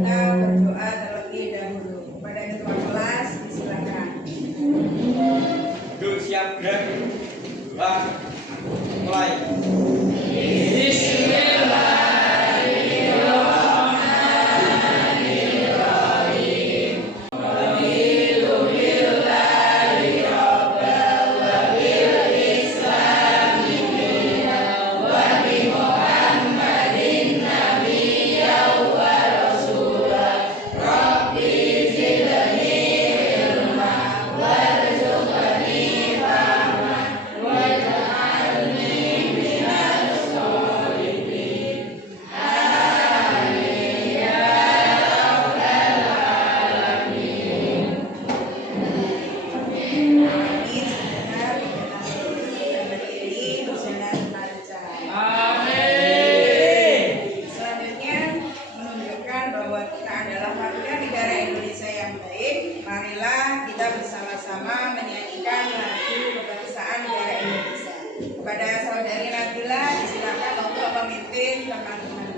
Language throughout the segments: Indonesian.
kita berdoa terlebih dahulu. Kepada ketua kelas, silakan. Duduk siap gerak. Doa mulai. Marilah kita bersama-sama menyanyikan lagu kebangsaan negara Indonesia. Kepada saudari Nabila disilakan untuk memimpin teman-temannya.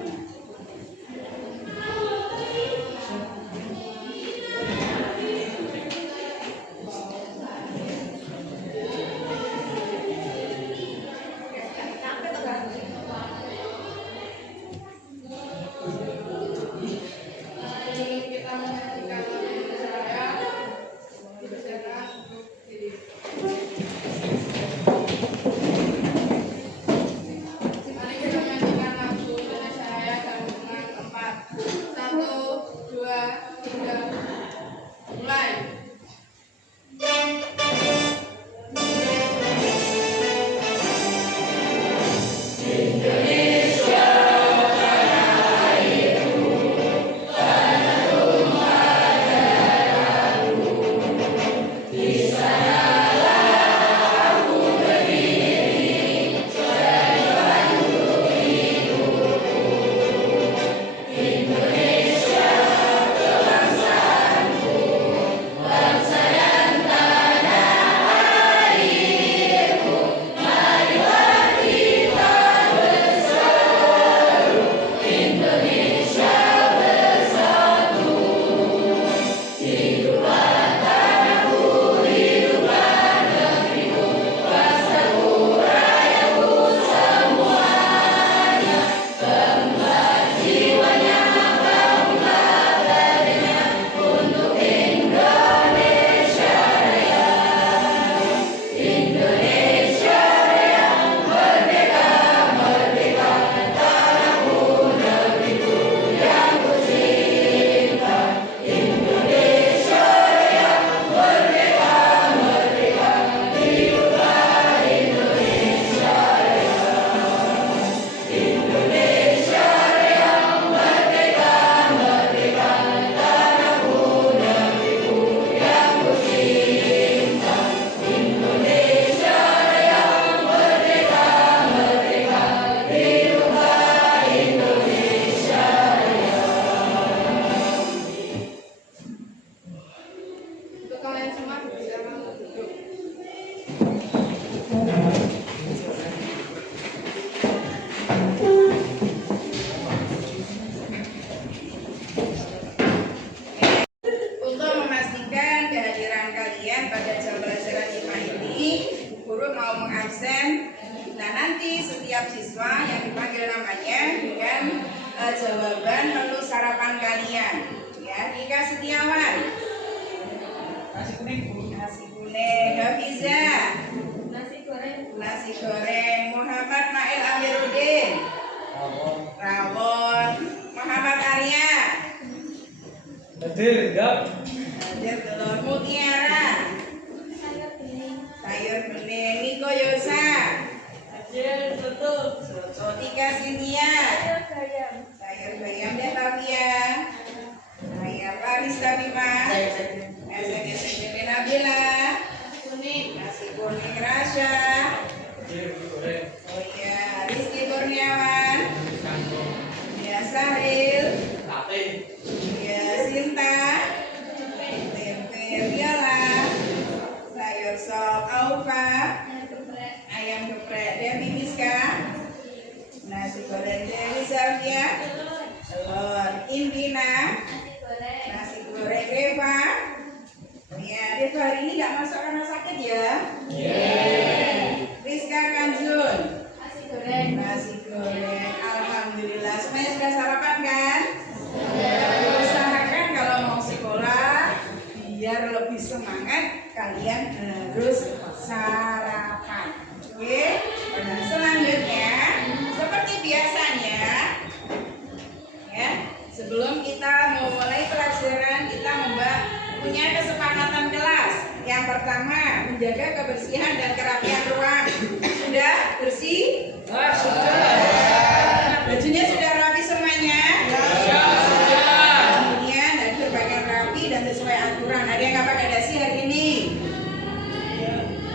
Nah, nanti setiap siswa yang dipanggil namanya dengan jawaban menu sarapan kalian. Ya, Ika Setiawan. Nasi kuning. Hafiza. Nasi goreng. Muhammad Mail Amiruddin. Rawon. Muhammad Arya. Hadir telur. Mutiara. Sayur bening. Niko Yosa. Tika Cynthia. Sayur bayam. Detavia. Saya Parista Bima. SMP Nabila. Nasi kuning Rasya. Oh iya, Rizky Kurniawan. Ya, Sahril. Ya, Sinta. Tempe Viola. Sayur sop Aufa. Ayam geprek Devi Miska. Nasi goreng Dewi Safia. telur. Indina, nasi goreng. Reva, ya Reva hari ini nggak masuk karena sakit ya? Rizka Kanjun, nasi goreng. Alhamdulillah, semuanya sudah sarapan kan? Usahakan kalau mau sekolah biar lebih semangat kalian harus sarapan. Oke? Nah, selanjutnya seperti biasanya ya, sebelum kita memulai pelajaran kita punya kesepakatan kelas. Yang pertama, menjaga kebersihan dan kerapian ruang. Sudah bersih? Sudah. Bajunya sudah rapi semuanya? Kemudian dan berpakaian rapi dan sesuai aturan. Ada yang nggak pakai dasi hari ini?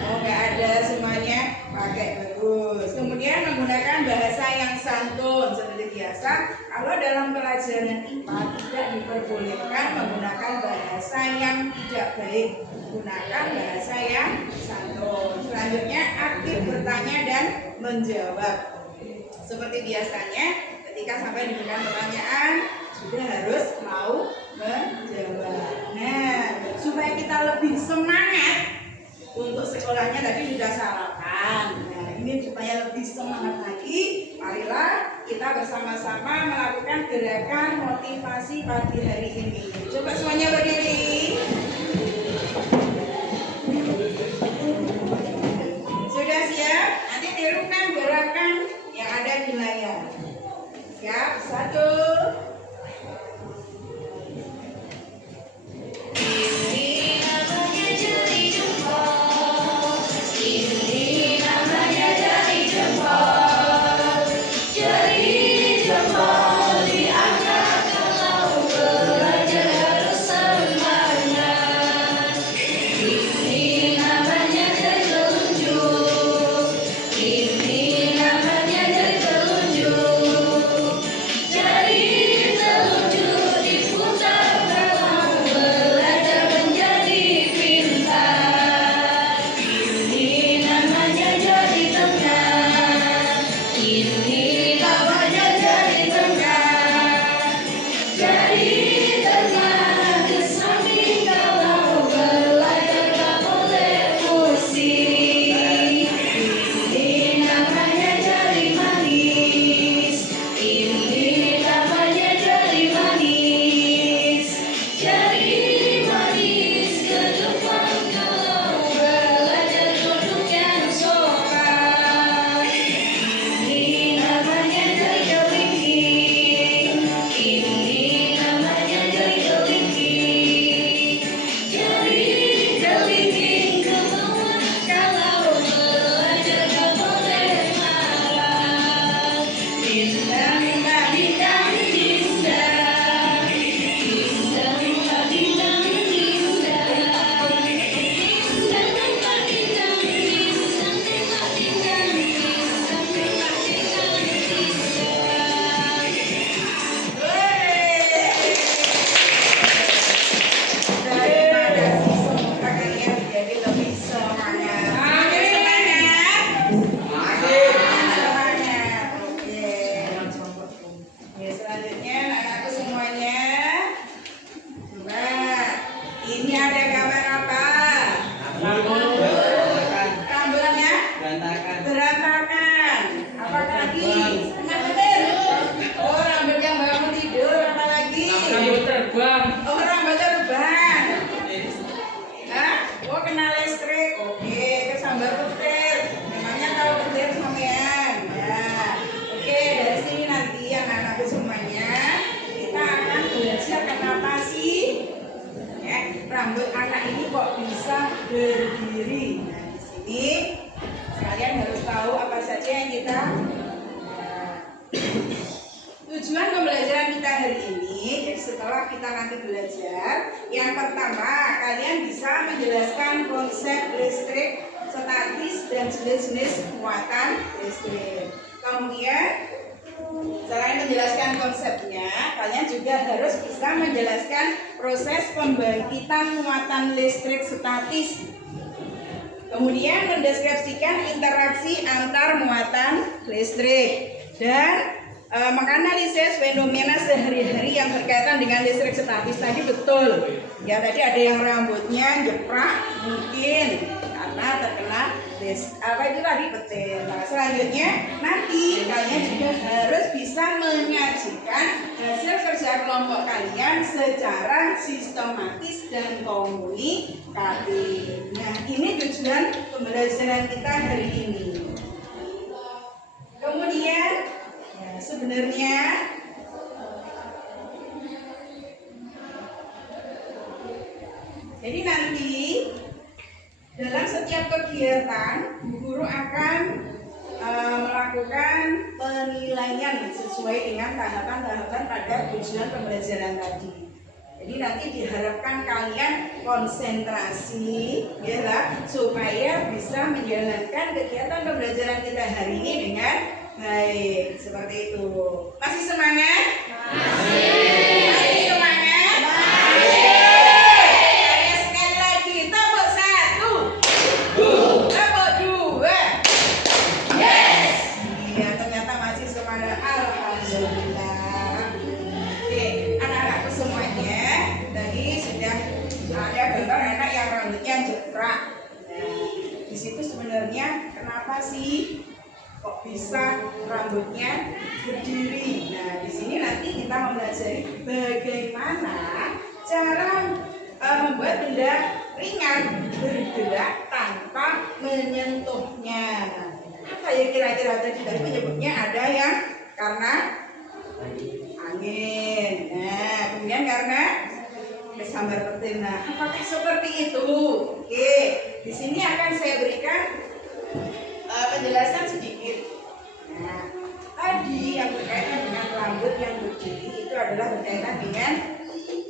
Oh, nggak ada, semuanya pakai bagus. Kemudian menggunakan bahasa yang santun seperti biasa. Kalau dalam pelajaran IPA tidak diperbolehkan menggunakan bahasa yang tidak baik. Gunakan bahasa yang santun. Selanjutnya aktif bertanya dan menjawab. Seperti biasanya, ketika sampai diberikan pertanyaan sudah harus mau menjawab. Nah, supaya kita lebih semangat untuk sekolahnya tadi sudah sarapan. Nah, ini supaya lebih semangat lagi, marilah kita bersama-sama melakukan gerakan motivasi pagi hari ini. Coba semuanya berdiri. Sudah siap? Nanti tirukan gerakan yang ada di layar. Siap? 1. Rambut anak ini kok bisa berdiri. Nah, di sini kalian harus tahu apa saja yang kita tujuan pembelajaran kita hari ini. Jadi setelah kita nanti belajar, yang pertama kalian bisa menjelaskan konsep listrik statis dan jenis-jenis muatan listrik. Kemudian selain menjelaskan konsepnya, kalian juga harus bisa menjelaskan proses pembangkitan muatan listrik statis. Kemudian mendeskripsikan interaksi antar muatan listrik dan menganalisis fenomena sehari-hari yang berkaitan dengan listrik statis tadi betul. Ya tadi ada yang rambutnya jeprak mungkin karena terkena itu tadi petir. Nah, selanjutnya nanti kalian juga harus bisa menyajikan hasil kerja kelompok kalian secara sistematis dan komunikatif. Nah, ini tujuan pembelajaran kita hari ini. Kemudian sebenarnya jadi nanti dalam setiap kegiatan guru akan melakukan penilaian sesuai dengan tahapan-tahapan pada tujuan pembelajaran tadi. Jadi nanti diharapkan kalian konsentrasi ya supaya bisa menjalankan kegiatan pembelajaran kita hari ini dengan baik. Seperti itu. Masih semangat? Masih semangat? Ayo sekali lagi. Tepuk 1. Tepuk 2. Yes. Iya, ternyata masih semangat. Alhamdulillah. Oke, anak-anakku semuanya tadi sudah ada gambar anak yang rambutnya jeprak. Nah, di situ sebenarnya kenapa sih kok bisa rambutnya berdiri? Nah, di sini nanti kita mempelajari bagaimana cara membuat benda ringan bergerak tanpa menyentuhnya. Nah, apa ya kira-kira tadi menyebutnya ada yang karena angin. Nah, kemudian karena sambar petir. Nah, apakah seperti itu? Oke, di sini akan saya berikan penjelasan sedikit. Nah, tadi yang berkaitan dengan rambut yang berdiri itu adalah berkaitan dengan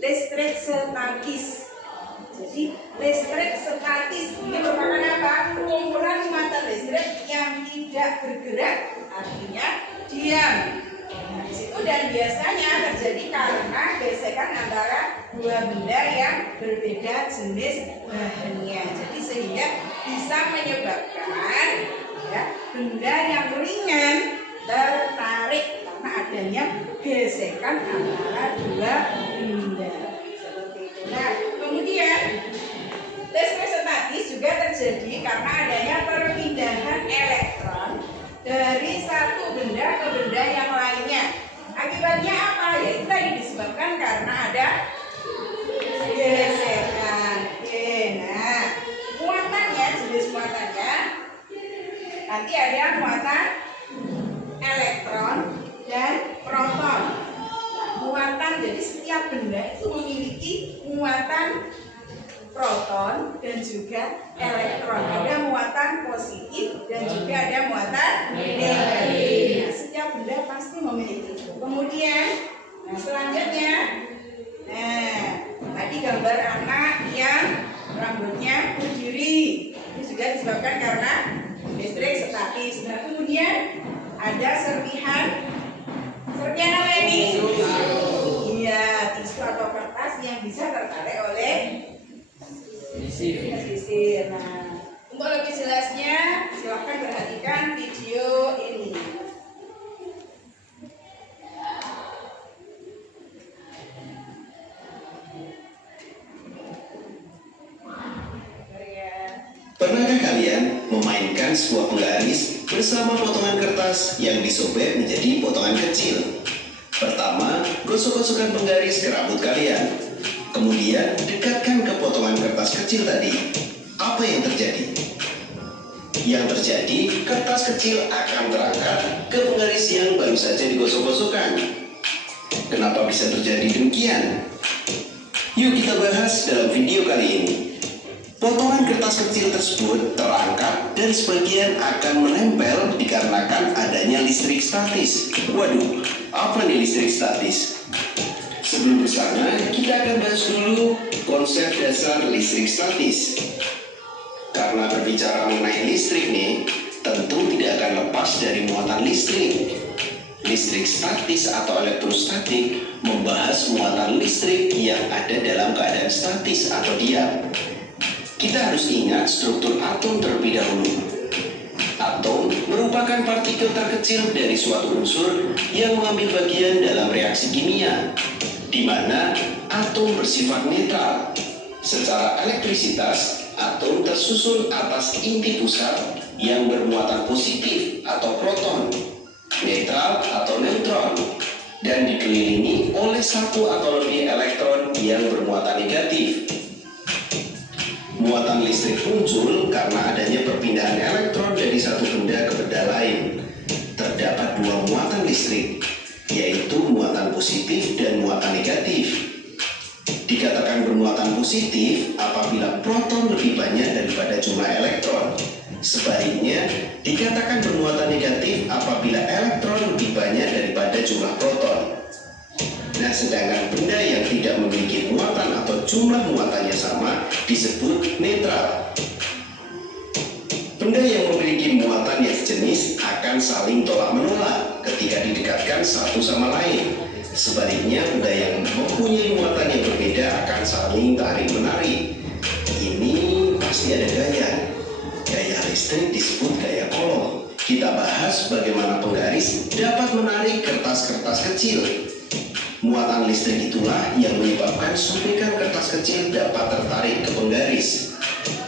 listrik statis. Jadi listrik statis ini merupakan apa? Kumpulan muatan listrik yang tidak bergerak, artinya diam. Nah, di situ dan biasanya terjadi karena gesekan antara dua benda yang berbeda jenis bahannya. Jadi sehingga bisa menyebabkan ya, benda yang ringan tertarik karena adanya gesekan antara dua benda. Seperti itu. Nah, kemudian listrik statis juga terjadi karena adanya perpindahan elektron dari satu benda ke benda yang lainnya. Akibatnya apa? Ya itu tadi disebabkan karena ada gesekan. Oke, nah muatannya, jenis muatannya nanti ada muatan elektron dan proton. Nah, muatan, jadi setiap benda itu memiliki muatan proton dan juga elektron. Ada muatan positif dan juga ada muatan negatif. Nah, setiap benda pasti memiliki itu. Kemudian, nah selanjutnya, nah tadi gambar anak yang rambutnya berdiri. Ini juga disebabkan karena listrik statis. Nah, kemudian ada serpihan apa ini? Iya, tisu atau kertas yang bisa tertarik oleh sisir. Nah, untuk lebih jelasnya silahkan perhatikan video ini. Pernahkah kalian memainkan sebuah penggaris bersama potongan kertas yang disobek menjadi potongan kecil? Pertama, gosok-gosokkan penggaris ke rambut kalian. Kemudian, dekatkan ke potongan kertas kecil tadi. Apa yang terjadi? Yang terjadi, kertas kecil akan terangkat ke penggaris yang baru saja digosok-gosokkan. Kenapa bisa terjadi demikian? Yuk kita bahas dalam video kali ini. Potongan kertas kecil tersebut terangkat dan sebagian akan menempel dikarenakan adanya listrik statis. Waduh, apa nih listrik statis? Sebelum ke sana, kita akan bahas dulu konsep dasar listrik statis. Karena berbicara mengenai listrik nih, tentu tidak akan lepas dari muatan listrik. Listrik statis atau elektrostatik membahas muatan listrik yang ada dalam keadaan statis atau diam. Kita harus ingat struktur atom terlebih dahulu. Atom Atom merupakan partikel terkecil dari suatu unsur yang mengambil bagian dalam reaksi kimia, di mana atom bersifat netral. Secara elektrisitas, atom tersusun atas inti pusat yang bermuatan positif atau proton, netral atau neutron, dan dikelilingi oleh satu atau lebih elektron yang bermuatan negatif. Muatan listrik muncul karena adanya perpindahan elektron dari satu benda ke benda lain. Terdapat dua muatan listrik, yaitu muatan positif dan muatan negatif. Dikatakan bermuatan positif apabila proton lebih banyak daripada jumlah elektron. Sebaliknya, dikatakan bermuatan negatif apabila elektron lebih banyak daripada jumlah proton. Nah, sedangkan benda yang tidak memiliki muatan atau jumlah muatannya sama disebut netral. Benda yang memiliki muatan yang sejenis akan saling tolak-menolak ketika didekatkan satu sama lain. Sebaliknya, benda yang mempunyai muatan yang berbeda akan saling tarik-menarik. Ini pasti ada gaya. Gaya listrik disebut gaya Coulomb. Kita bahas bagaimana penggaris dapat menarik kertas-kertas kecil. Muatan listrik itulah yang menyebabkan suntikan kertas kecil dapat tertarik ke penggaris.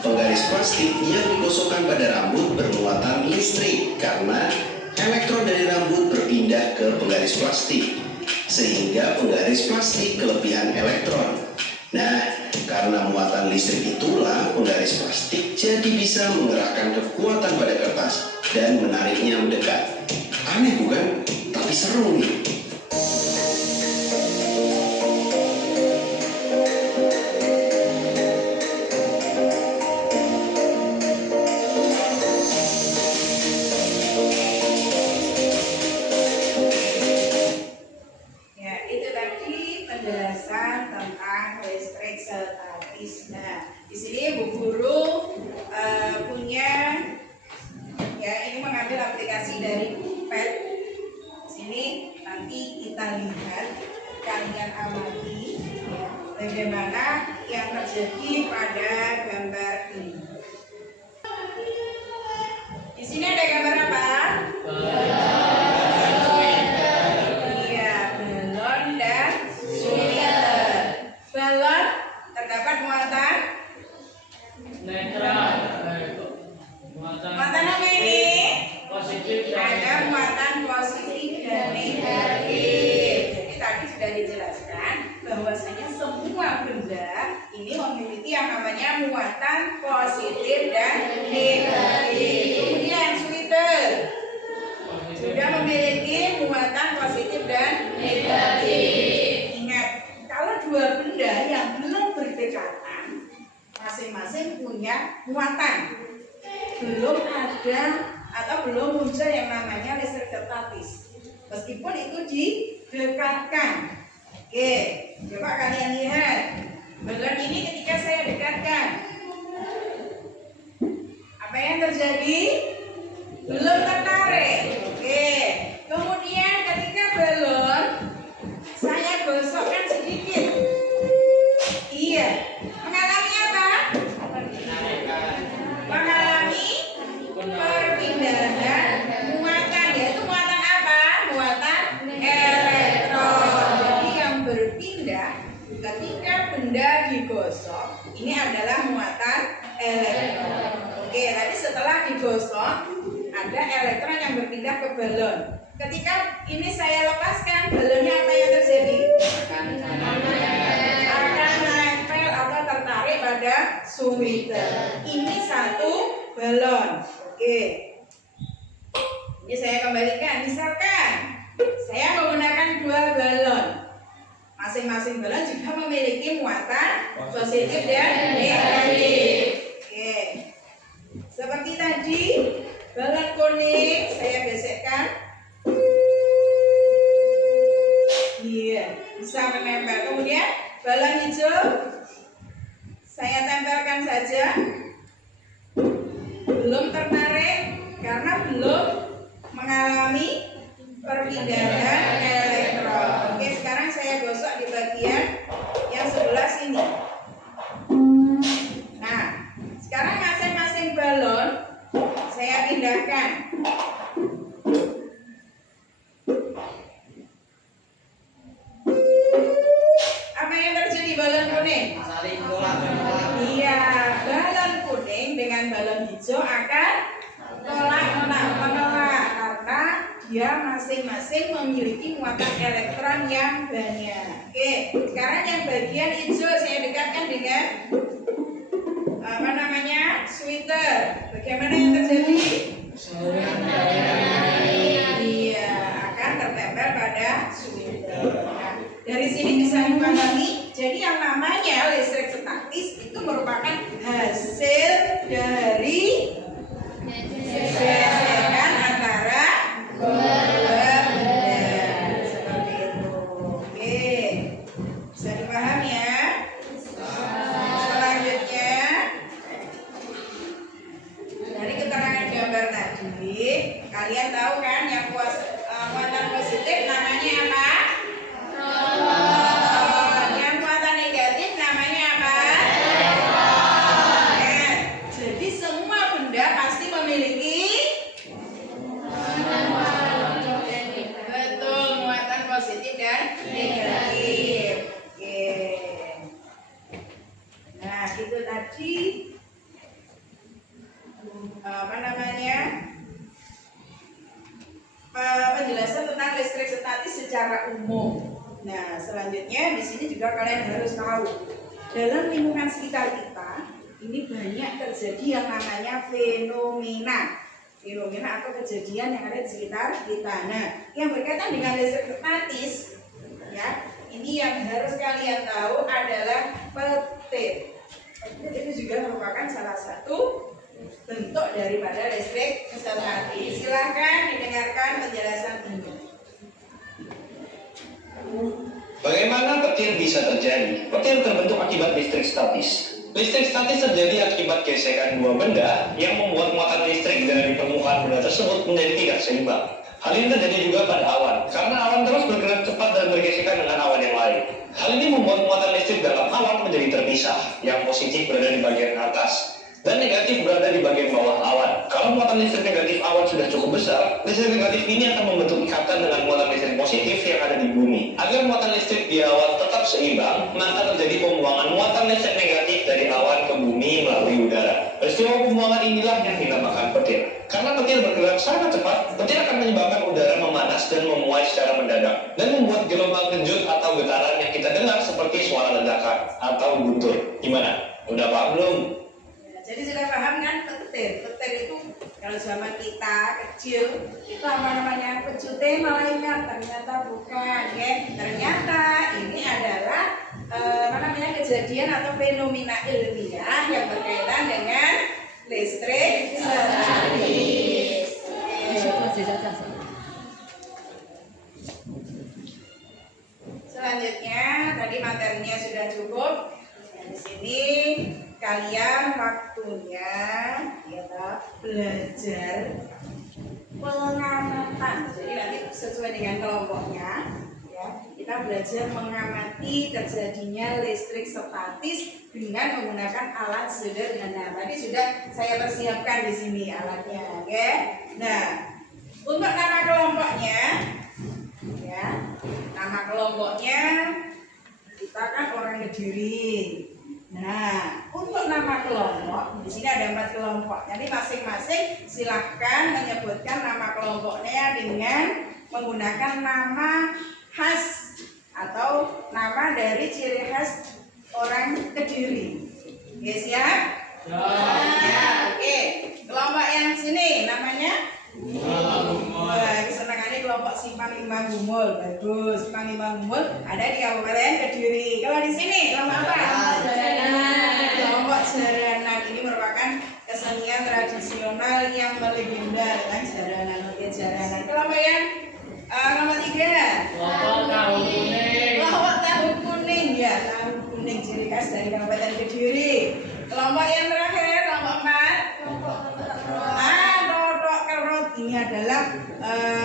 Penggaris plastik yang digosokkan pada rambut bermuatan listrik karena elektron dari rambut berpindah ke penggaris plastik, sehingga penggaris plastik kelebihan elektron. Nah, karena muatan listrik itulah penggaris plastik jadi bisa mengerahkan kekuatan pada kertas dan menariknya mendekat. Aneh bukan? Tapi seru nih. Penjelasan tentang listrik statis. Nah, di sini Bu Guru punya ya, ini mengambil aplikasi dari pad. Sini nanti kita lihat, kalian amati ya, bagaimana yang terjadi pada gambar ini. Di sini ada gambar apa? Muatan apa ini? Positif. Ada muatan positif dan negatif. Jadi tadi sudah dijelaskan bahwasanya semua benda ini memiliki yang namanya muatan positif dan negatif. Kemudian sweater sudah memiliki muatan positif dan negatif. Ingat, kalau dua benda yang belum berdekatan, masing-masing punya muatan. Belum ada atau belum muncul yang namanya listrik statis, meskipun itu didekatkan. Oke, coba kalian lihat balon ini ketika saya dekatkan, apa yang terjadi? Belum tertarik. Oke, kemudian ketika balon saya gosokkan sedikit, iya, mengalami apa? Mengalami perpindahan muatan, yaitu muatan apa? Muatan elektron. Jadi yang berpindah ketika benda digosok ini adalah muatan elektron. Oke, tadi setelah digosok ada elektron yang berpindah ke balon. Ketika ini saya lepaskan, balonnya apa yang terjadi? Akan nempel atau tertarik pada sweater. Ini satu balon. Oke. Ini saya kembalikan. Misalkan saya menggunakan dua balon. Masing-masing balon juga memiliki muatan positif dan negatif. Oke. Seperti tadi, balon kuning saya gesekkan. Iya, bisa menempel. Kemudian balon hijau saya tempelkan saja. Belum tertarik karena belum mengalami perpindahan elektron. Oke, sekarang saya gosok di bagian yang sebelah sini. Nah, sekarang masing-masing balon saya pindahkan. balon kuning? Saling tolak. Iya, balon kuning dengan balon hijau akan menolak karena dia masing-masing memiliki muatan elektron yang banyak. Oke, sekarang yang bagian hijau saya dekatkan dengan apa namanya? Sweater. Bagaimana yang terjadi? Iya, akan tertempel pada sweater. Nah, dari sini bisa dipahami, jadi yang namanya listrik statis itu merupakan hasil dari gesekan antara dua benda seperti itu. Oke, bisa dipahami ya. Selanjutnya dari keterangan gambar tadi, kalian tahu kan yang muatan positif namanya apa? Yang muatan negatif namanya apa? Nah, jadi semua benda pasti memiliki betul muatan positif dan negatif. Oke. Nah, itu tadi apa namanya? Penjelasan tentang listrik statis secara umum. Nah, selanjutnya di sini juga kalian harus tahu dalam lingkungan sekitar kita ini banyak terjadi yang namanya fenomena atau kejadian yang ada di sekitar kita. Nah, yang berkaitan dengan listrik statis, ya, ini yang harus kalian tahu adalah petir. Petir itu juga merupakan salah satu bentuk daripada listrik statis. Silahkan didengarkan penjelasan ini. Bagaimana petir bisa terjadi? Petir terbentuk akibat listrik statis. Listrik statis terjadi akibat gesekan dua benda yang membuat muatan listrik dari permukaan benda tersebut menjadi tidak seimbang. Hal ini terjadi juga pada awan, karena awan terus bergerak cepat dan bergesekan dengan awan yang lain. Hal ini membuat muatan listrik dalam awan menjadi terpisah, yang positif berada di bagian atas dan negatif berada di bagian bawah awan. Kalau muatan listrik negatif awan sudah cukup besar, listrik negatif ini akan membentuk ikatan dengan muatan listrik positif yang ada di bumi. Agar muatan listrik di awan tetap seimbang, maka terjadi pembuangan muatan listrik negatif dari awan ke bumi melalui udara. Peristiwa pembuangan inilah yang dinamakan petir. Karena petir bergerak sangat cepat, petir akan menyebabkan udara memanas dan memuai secara mendadak, dan membuat gelombang kejut atau getaran yang kita dengar seperti suara ledakan atau guntur. Gimana? Udah paham belum? Jadi sudah paham kan petir? Petir itu kalau zaman kita kecil itu apa namanya? Pecute malaikat, ternyata bukan, ya. Ternyata ini adalah apa namanya kejadian atau fenomena ilmiah yang berkaitan dengan listrik statis. Selanjutnya tadi materinya sudah cukup. Di sini kalian waktunya ya belajar pengamatan. Jadi nanti sesuai dengan kelompoknya ya, kita belajar mengamati terjadinya listrik statis dengan menggunakan alat sederhana. Tadi sudah saya persiapkan di sini alatnya, oke? Nah, untuk nama kelompoknya ya, nama kelompoknya kita kan orang Kediri. Nah, untuk nama kelompok di sini ada 4 kelompok. Jadi masing-masing silahkan menyebutkan nama kelompoknya dengan menggunakan nama khas atau nama dari ciri khas orang Kediri. Oke, siap? Ya, oke. Kelompok yang sini namanya? Wah, kesenangannya kelompok Simpang Lima Gumul. Bagus, Simpang Lima Gumul ada di Kabupaten Kediri. Kalau di sini kelompok apa? Kelompok Jaranan ini merupakan kesenian tradisional yang melegenda tentang jaranan. Oke, jaranan. Kelompok yang nomor 3. Kelompok tahu kuning. Kelompok tahu kuning ya, tahu kuning ciri khas dari Kabupaten Kediri. Kelompok yang terakhir, kelompok 4. Totok kerot ini adalah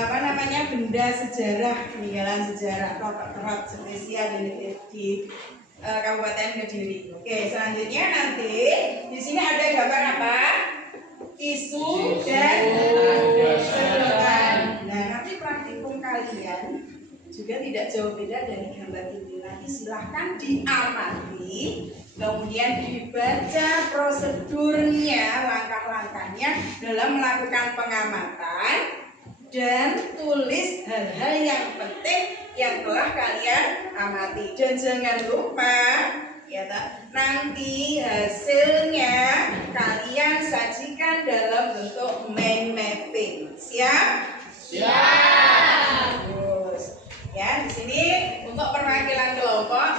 apa namanya benda sejarah, peninggalan sejarah totok kerot spesial di Kabupaten Kediri. Oke, selanjutnya nanti di sini ada gambar apa? Isu dan sedotan. Nah, nanti praktikum kalian juga tidak jauh beda dari gambar ini. Nanti silahkan diamati, kemudian dibaca prosedurnya, langkah-langkahnya dalam melakukan pengamatan, dan tulis hal-hal yang penting yang telah kalian amati. Dan jangan lupa ya, nanti hasilnya kalian sajikan dalam bentuk mind mapping. Siap? Siap. Terus ya, di sini untuk perwakilan kelompok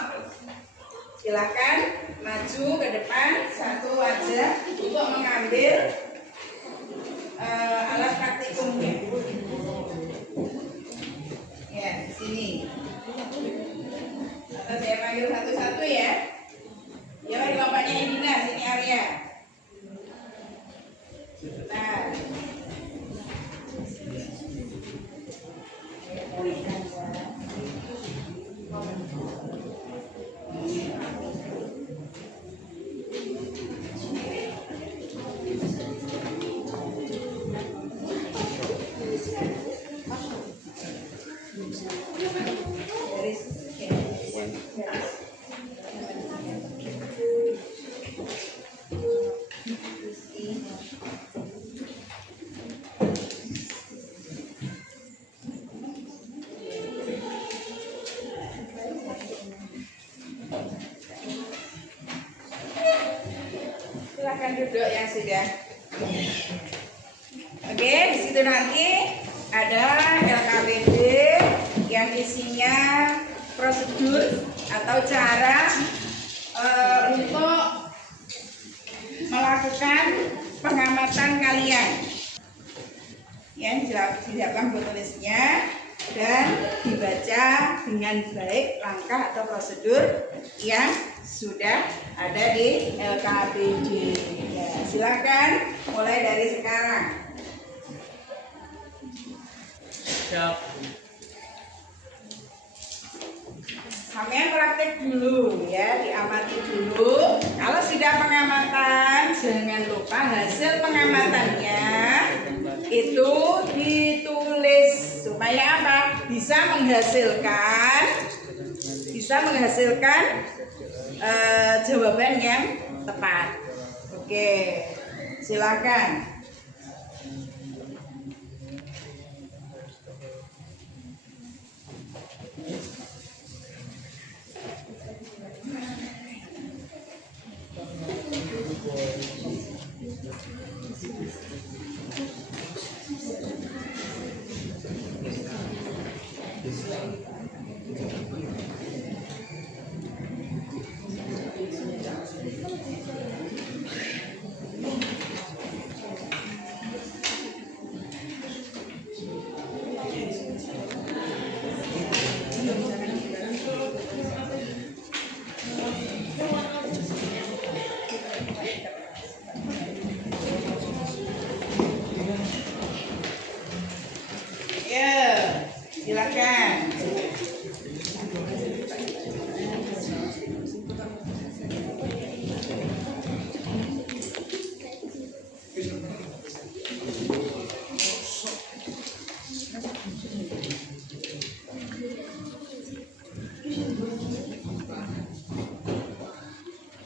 silakan maju ke depan satu aja untuk mengambil alat praktikumnya. Ya, di sini. Atau saya panggil satu-satu ya. Ya, kelompoknya Indina, sini Arya. Nah. Silahkan duduk yang sudah. Oke, di situ nanti ada LKPD yang isinya prosedur atau cara untuk melakukan pengamatan kalian. Ya, silakan buat tulisnya dan dibaca dengan baik langkah atau prosedur yang sudah ada di LKPD. Ya, silakan mulai dari sekarang. Siap. Kalian praktek dulu ya, diamati dulu. Kalau sudah pengamatan, jangan lupa hasil pengamatannya itu ditulis supaya apa? Bisa menghasilkan jawaban yang tepat. Oke, silakan. Silakan.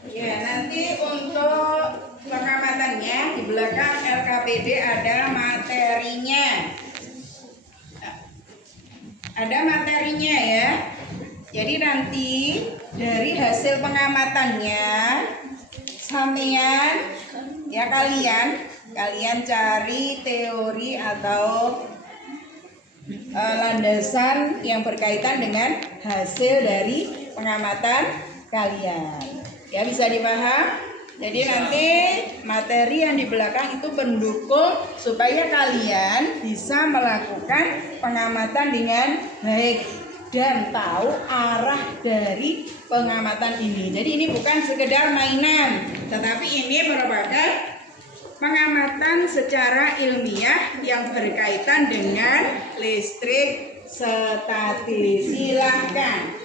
Ya, nanti untuk pengamatannya di belakang LKPD ada materinya. Ada materinya ya. Jadi nanti dari hasil pengamatannya sampean ya kalian cari teori atau landasan yang berkaitan dengan hasil dari pengamatan kalian. Ya, bisa dipaham? Jadi nanti materi yang di belakang itu pendukung supaya kalian bisa melakukan pengamatan dengan baik dan tahu arah dari pengamatan ini. Jadi ini bukan sekedar mainan, tetapi ini merupakan pengamatan secara ilmiah yang berkaitan dengan listrik statis. Silahkan.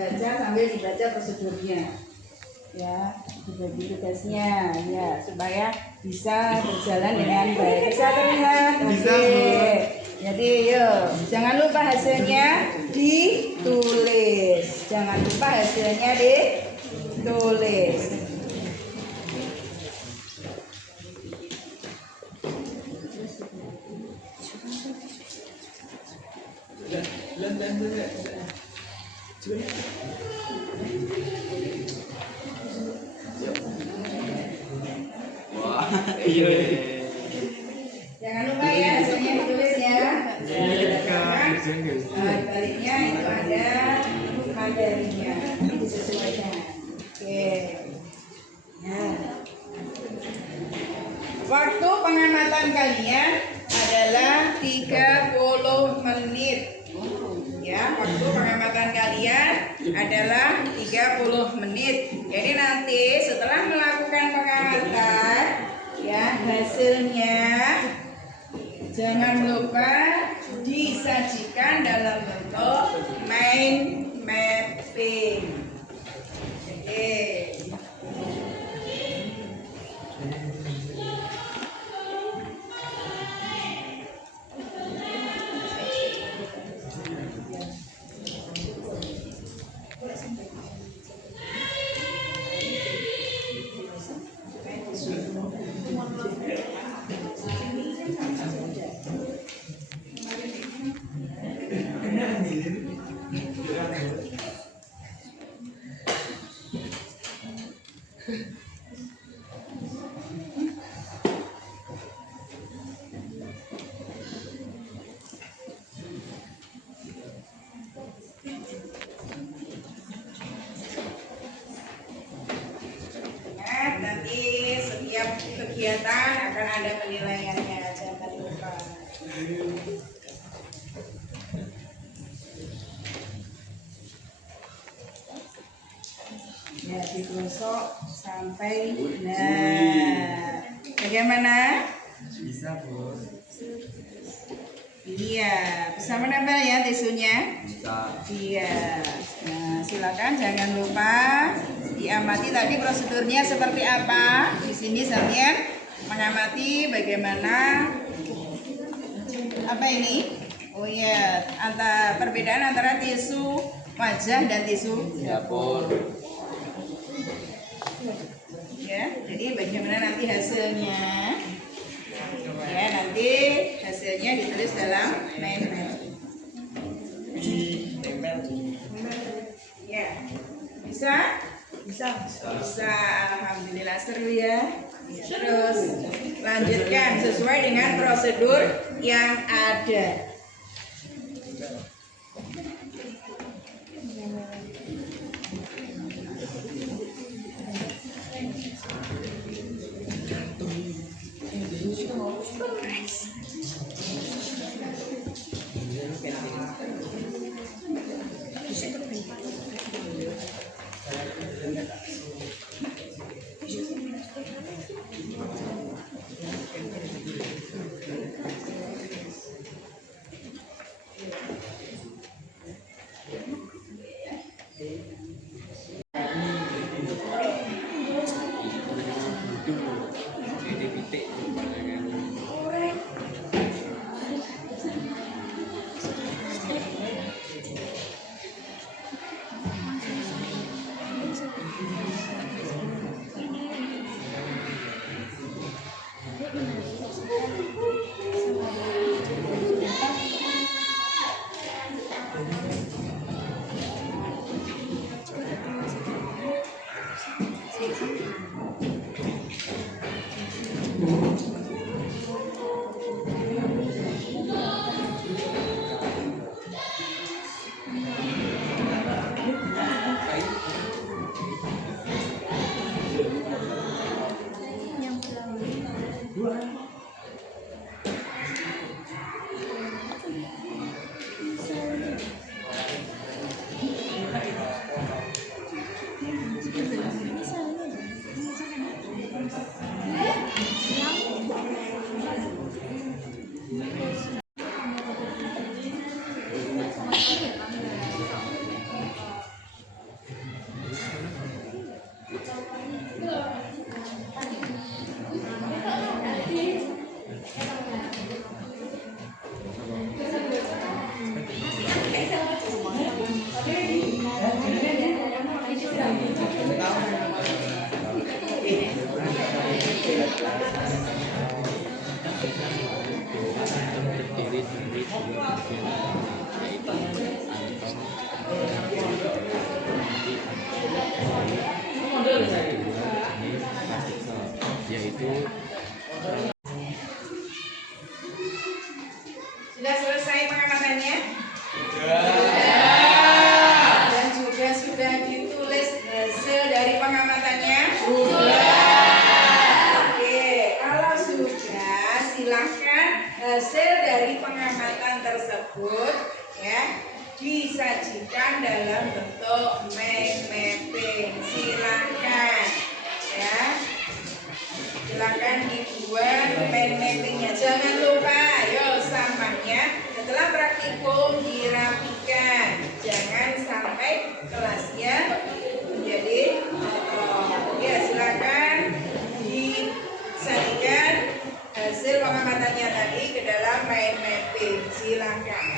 dibaca sambil dibaca prosedurnya. Ya, dibagi tugasnya ya supaya bisa berjalan dengan baik. Bisa terlihat? Bisa, Oke. Bu. Jadi yuk, jangan lupa hasilnya ditulis. Jangan lupa hasilnya ditulis. Wah, iya. Jangan lupa ya hasilnya ditulis ya. Baliknya itu ada materinya, nanti disesuaikan. Oke. Nah, waktu pengamatan kalian adalah 30 menit. Ya, waktu pengamatan kalian adalah 30 menit. Jadi nanti setelah melakukan pengamatan, ya hasilnya jangan lupa disajikan dalam bentuk mind mapping. Oke. Nanti setiap kegiatan akan ada penilaiannya, jangan lupa. Ya, digosok sampai bagaimana? Bisa, Bu. Iya, bisa menempel ya tisunya? Bisa. Iya. Nah, silakan jangan lupa diamati tadi prosedurnya seperti apa. Di sini sampean mengamati bagaimana apa ini? Oh iya, perbedaan antara tisu wajah dan tisu Dapur. ya. Jadi bagaimana nanti hasilnya? Ya, nanti hasilnya ditulis dalam mind map. Ya, bisa? Bisa. Alhamdulillah, seru ya. Terus lanjutkan sesuai dengan prosedur yang ada. terdiri dari dua bagian utama, yaitu antong kedua jenis partikel, yaitu Sudah selesai pengamatannya? Dan juga sudah ditulis hasil dari pengamatannya? Oke, kalau sudah silahkan hasil dari pengamatan tersebut ya disajikan dalam bentuk mind mapping. Silakan ya. Silakan dibuat mind mappingnya. Jangan lupa, yo sampahnya setelah praktikum dirapikan. Jangan sampai kelasnya menjadi ya silakan disajikan hasil pengamatannya tadi ke dalam mind mapping. Silakan.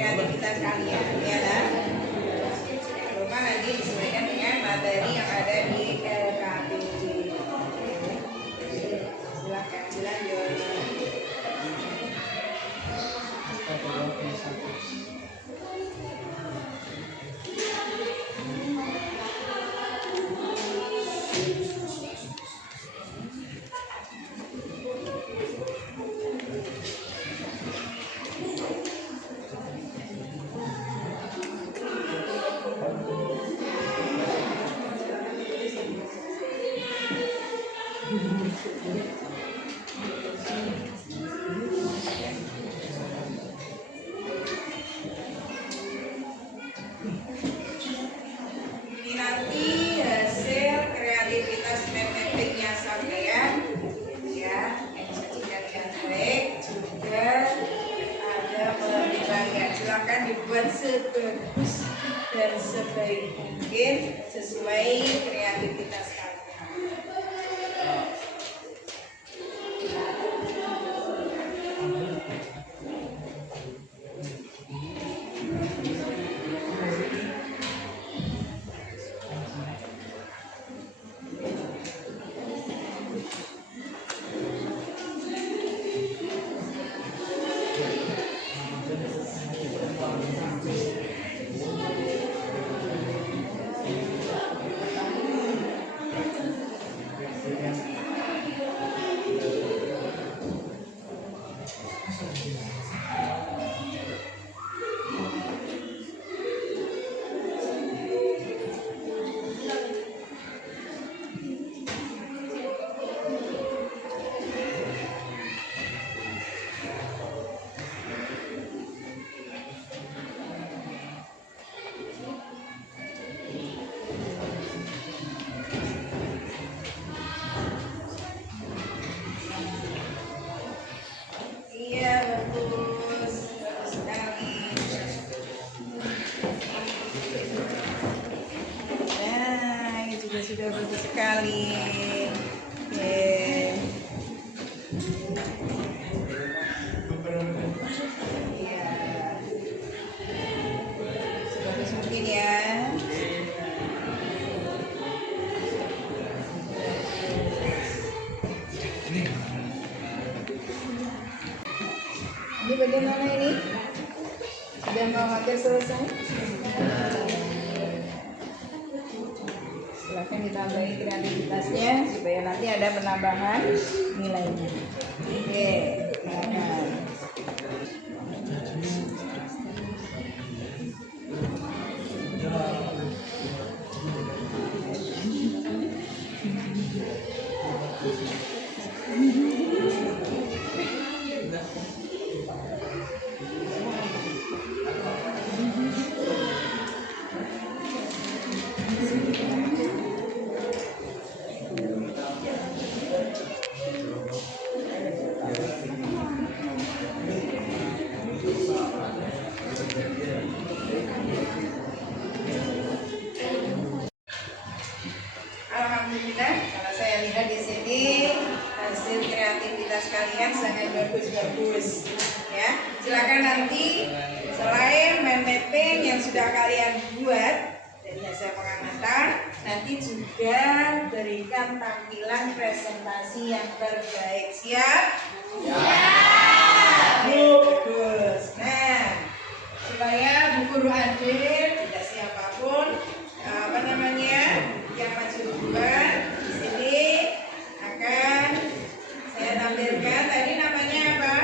Kreativitas kalian ya kan? Jangan lupa nanti disesuaikan dengan materi yang ada di LKPD. Silakan dilanjut. Ini nanti hasil kreativitas mappingnya sampean ya, yang disajikan dengan baik. Juga ada penilaian. Silakan dibuat sebagus dan sebaik mungkin sesuai kreativitas kalian. Iya bagus, bagus sekali. Nah, ini juga sudah bagus sekali. Oke. Iya. Sebagus mungkin ya. Ini bagaimana ini? Sudah mau hampir selesai? Silahkan ditambahi kreativitasnya supaya nanti ada penambahan nilainya. Oke, silakan. Alhamdulillah, kalau saya lihat di sini hasil kreativitas kalian sangat bagus-bagus. Ya, silakan nanti selain main mapping yang sudah kalian buat dari hasil pengamatan, nanti juga berikan tampilan presentasi yang terbaik. Siap? Bagus. Nah, supaya Bu Guru Adil tidak siapapun yang maju duluan di sini akan saya tampilkan. Tadi namanya apa?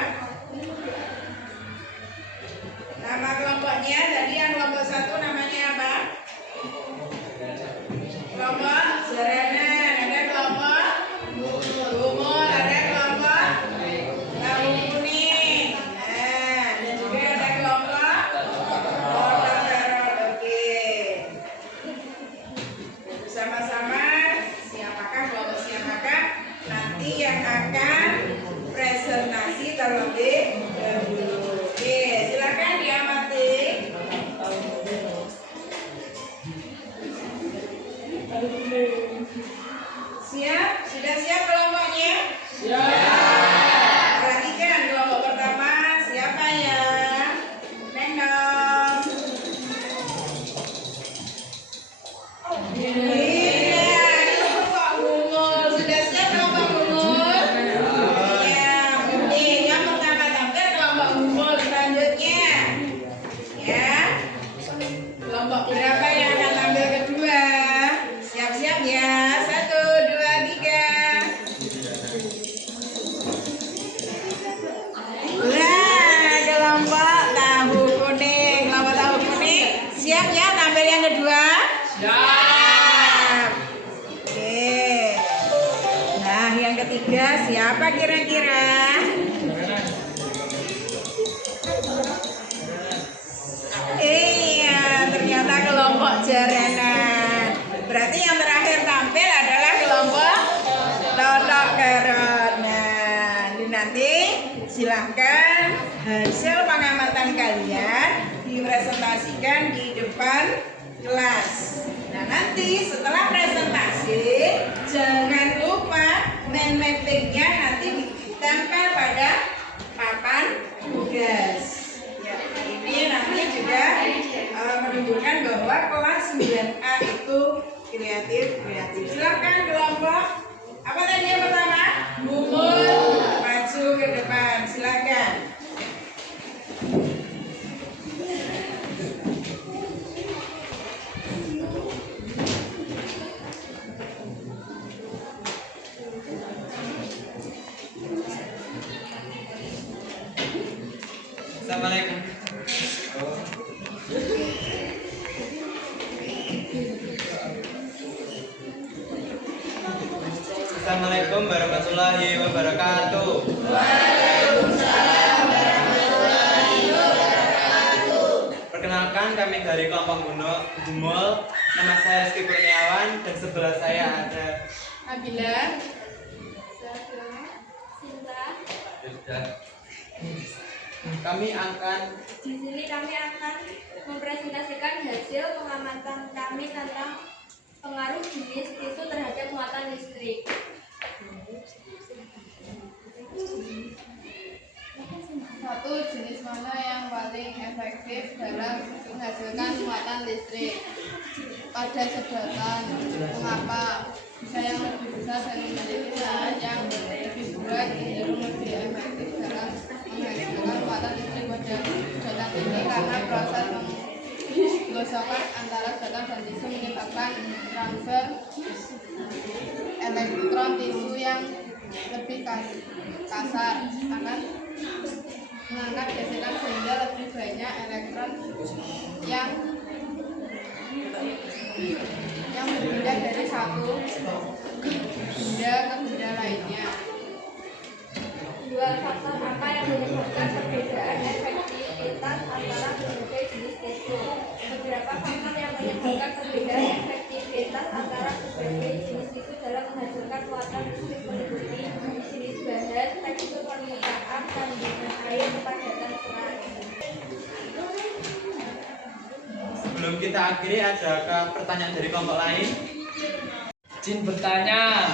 Nama kelompoknya tadi yang kelompok 1 namanya apa? Kelompok Jaranan. Ada kelompok Gumul, ada kelompok Tahu Kuning. Nah, dan juga ada kelompok Otak Teror. Oke. Bersama-sama siapakah nanti yang akan presentasi terlebih dahulu. Oke, silakan diamati. Siap? Sudah siap kelompoknya? Siap. Perhatikan kelompok pertama siapa ya? Nendong. Iya, kelompok Gumul. Sudah siap kelompok Gumul? Iya, oke. Yang pertama tampil kelompok Gumul. Selanjutnya, ya. Kelompok berapa yang akan tampil kedua? Siap-siap ya. 1, 2, 3. Wah, kelompok Tahu Kuning. Kelompok Tahu Kuning. Siap ya tampil yang kedua? Siap. Oke. Nah, yang ketiga siapa kira-kira? Iya, ternyata kelompok Jaranan. Berarti yang terakhir tampil adalah kelompok Totok Kerot. Nah, ini nanti silahkan hasil pengamatan kalian dipresentasikan di depan kelas. Nah, nanti setelah presentasi jangan lupa main mappingnya nanti ditempel pada papan tugas. Ya, ini nanti juga menunjukkan bahwa kelas 9A itu kreatif. Silahkan kelompok apa tadi yang pertama? Gumul, maju ke depan. Silakan. Assalamualaikum. Assalamualaikum warahmatullahi wabarakatuh. Waalaikumsalam warahmatullahi wabarakatuh. Perkenalkan, kami dari kelompok Gumul. Nama saya Rizky Kurniawan dan sebelah saya ada Nabila. Sinta. Kami akan Di sini kami akan mempresentasikan hasil pengamatan kami tentang pengaruh jenis tisu terhadap muatan listrik. Satu, jenis mana yang paling efektif dalam menghasilkan muatan listrik pada sedotan? Mengapa? Bisa yang lebih besar dan memiliki bahan yang lebih berat cenderung lebih efektif dalam menghasilkan muatan listrik pada sedotan ini karena proses penggosokan antara sedotan dan tisu menyebabkan transfer elektron tisu yang lebih kasar akan mengangkat gesekan sehingga lebih banyak elektron yang berpindah dari satu benda ke benda lainnya. Dua faktor apa yang menyebabkan perbedaan efektivitas antara berbagai jenis tisu? Beberapa faktor yang menyebabkan perbedaan efektivitas antara berbagai jenis tisu dalam menghasilkan muatan listrik meliputi jenis bahan, tekstur permukaan, kandungan air, kepadatan serat. Sebelum kita akhiri, adakah pertanyaan dari kelompok lain? Izin bertanya,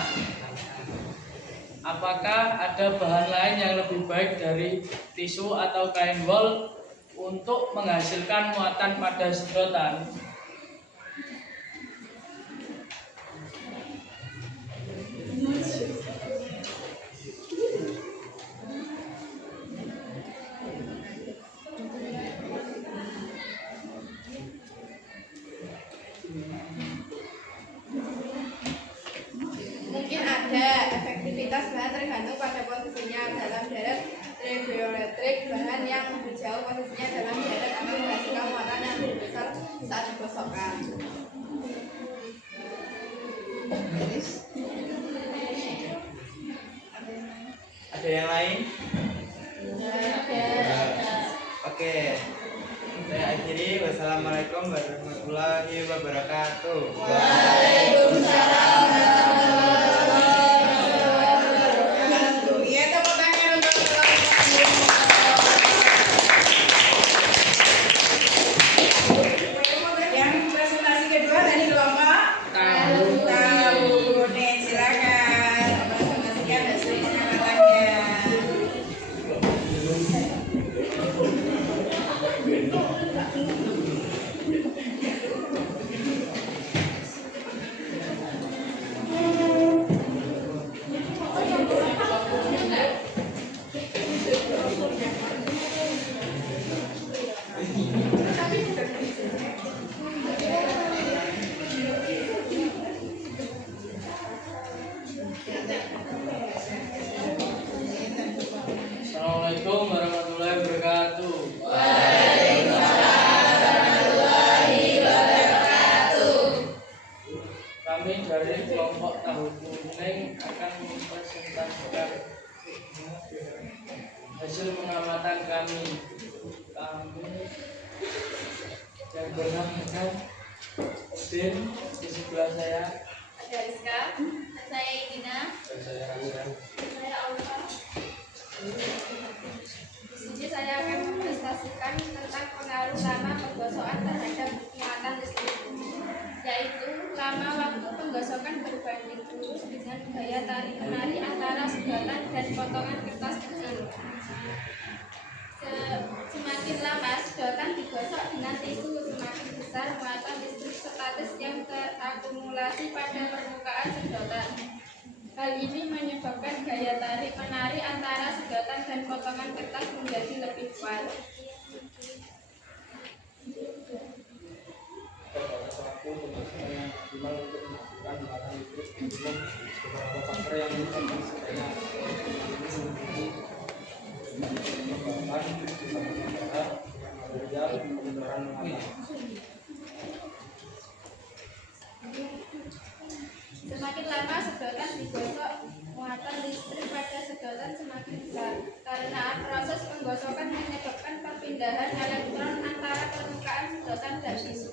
apakah ada bahan lain yang lebih baik dari tisu atau kain wol untuk menghasilkan muatan pada sedotan? Mungkin ada efektivitas bahan tergantung pada posisinya dalam deret triboelektrik. Bahan yang lebih jauh posisinya dalam deret akan menghasilkan muatan yang lebih besar saat digosokkan. Ada yang lain? Oke, saya akhiri. Wassalamualaikum warahmatullahi wabarakatuh. Iya, tepuk tangan untuk yang presentasi kedua tadi kelompok tahu. Nih, silakan presentasikan hasil pengamatannya. Assalamualaikum warahmatullahi wabarakatuh. Kami dari kelompok tahu kuning akan mempresentasikan hasil pengamatan kami. Yang bernama Udin di sebelah saya. Ada Rizka, saya Idina, saya Alfa. Di sini saya akan mempresentasikan tentang pengaruh lama penggosokan terhadap muatan listrik, yaitu lama waktu penggosokan berbanding lurus dengan gaya tarik menarik antara sedotan dan potongan kertas kecil. Semakin lama sedotan digosok dengan tisu, semakin besar muatan listrik statis yang terakumulasi pada permukaan sedotan. Hal ini menyebabkan gaya tarik menarik antara sedotan dan potongan kertas menjadi lebih kuat. Semakin lama sedotan digosok, muatan listrik pada sedotan semakin besar karena proses penggosokan menyebabkan perpindahan elektron antara permukaan sedotan dan tisu.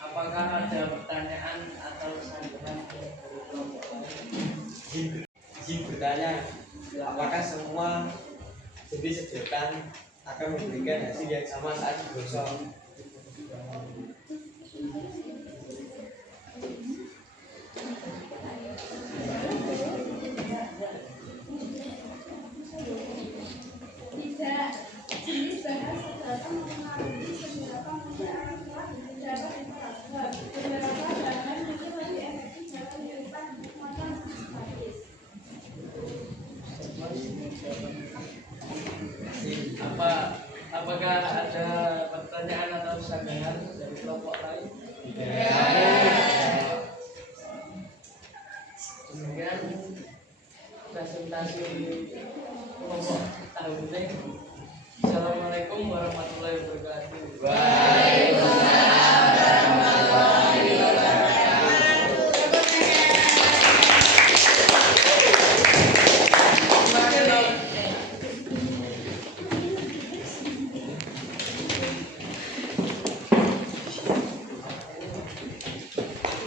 Apakah ada pertanyaan atau sanggahan dari kelompok lain? Izin bertanya, apakah semua jenis sedotan akan memberikan hasil yang sama saat digosok? Tidak, jenis bahan sedotan mempengaruhi seberapa banyak elektron dapat ditransfer. Beberapa bahan mungkin lebih efektif dalam menyimpan muatan statis. Apakah ada pertanyaan atau sanggahan dari kelompok lain? Demikian presentasi kelompok tahun ini. Assalamualaikum warahmatullahi wabarakatuh.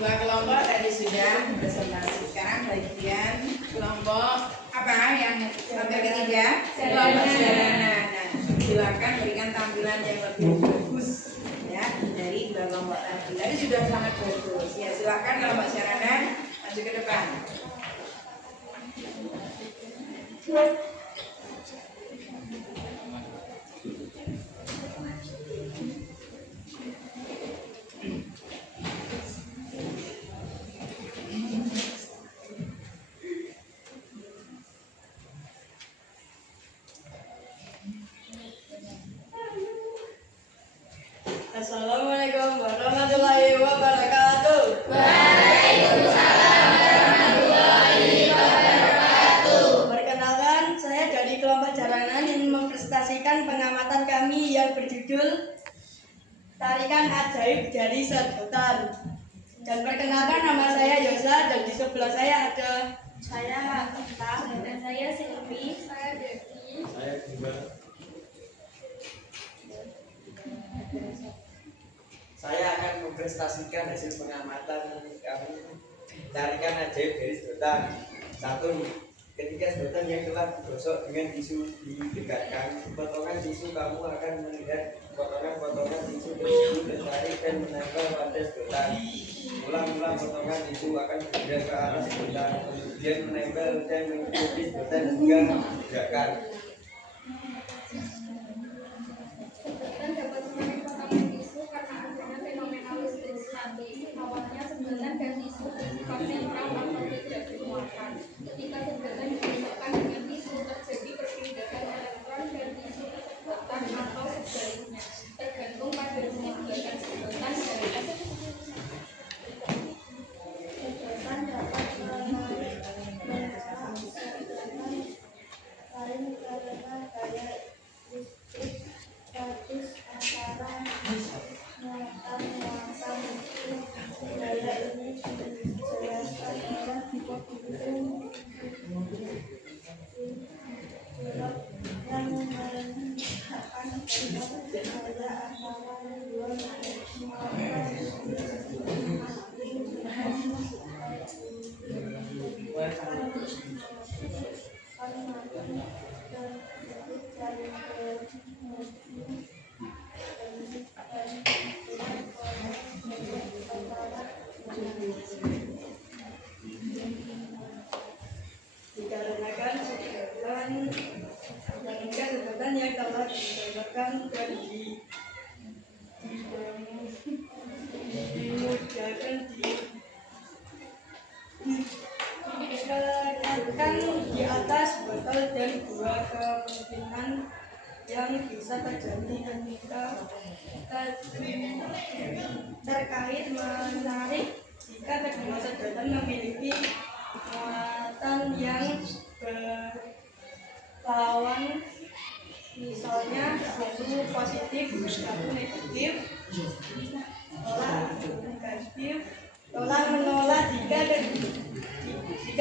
Dua kelompok tadi sudah presentasi. Sekarang bagian kelompok apa yang sampai ketiga? Kelompok sederhana. Nah, silakan berikan tampilan yang lebih bagus ya dari dua kelompok tadi. Tadi sudah sangat bagus. Ya silakan kelompok sederhana maju ke depan. Assalamualaikum warahmatullahi wabarakatuh. Perkenalkan, saya dari kelompok jaranan ingin mempresentasikan pengamatan kami yang berjudul Tarikan Ajaib dari Sedotan. Dan perkenalkan, nama saya Yosa dan di sebelah saya ada Saya Hafta dan saya Silvi. Saya Devi. Saya juga. Saya akan mempresentasikan hasil pengamatan kami tarikan ajaib dari sedotan. 1. Ketika sedotan yang telah digosok dengan tisu didekatkan, potongan tisu kamu akan melihat potongan-potongan tisu tersebut tertarik dan menempel pada sedotan. Ulang-ulang potongan tisu akan bergerak ke arah sedotan, kemudian menempel dan mengikuti sedotan hingga digerakkan. Sedotan dapat menarik potongan tisu karena adanya fenomena listrik statik. Awalnya sedotan dan tisu bersifat netral atau tidak bermuatan. Ketika sedotan digosokkan dengan tisu, terjadi perpindahan elektron dan tisu ke sedotan atau sebaliknya, tergantung pada titik gerakan sedotan dari Sedotan dapat menarik menolak sedotan lain karena daya listrik statis antara muatan itu. Daya ini dijelaskan oleh Coulomb yang menunjukkan bahwa daya antara dua muatan dikarenakan sedotan yang telah digunakan dan dimudahkan dikatakan di atas botol dan dua kemungkinan yang bisa terjadi ketika terkait menarik jika kedua sedotan memiliki muatan yang berlawan, misalnya satu positif, satu negatif, tolak menolak jika